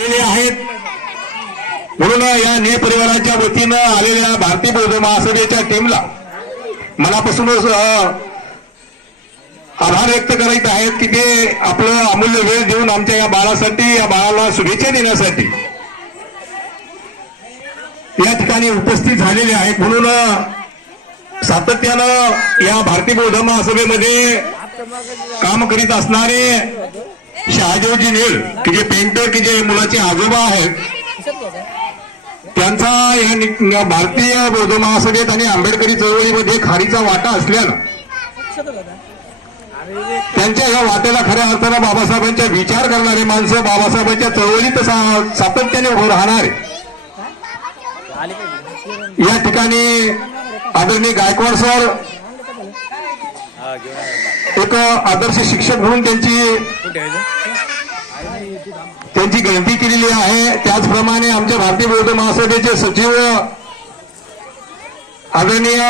आलेले आहेत। म्हणून या ने परिवाराच्या वतीनं आलेल्या भारतीय बौद्ध महासभेच्या टीमला मनापासूनच आभार व्यक्त करायचे आहेत की ते आपलं अमूल्य वेळ देऊन आमच्या या बाळासाठी, या बाळाला शुभेच्छा देण्यासाठी या ठिकाणी उपस्थित झालेले आहेत। म्हणून सातत्यानं या भारतीय बौद्ध महासभेमध्ये काम करीत असणारे शहादेवजी नीळ की जे पेंटर की जे मुलाचे आजोबा आहेत, त्यांचा या भारतीय बौद्ध महासभेत आणि आंबेडकरी चळवळीमध्ये खारीचा वाटा असल्यानं त्यांच्या या वाट्याला खऱ्या अर्थानं बाबासाहेबांचा विचार करणारे माणसं, बाबासाहेबांच्या चळवळीत सातत्याने उभं राहणारे या ठिकाणी आदरणीय गायकवाड सर एक आदर्श शिक्षक म्हणून त्यांची गणती केलेली आहे। त्याचप्रमाणे आमच्या भारतीय बौद्ध महासभेचे सचिव आदरणीय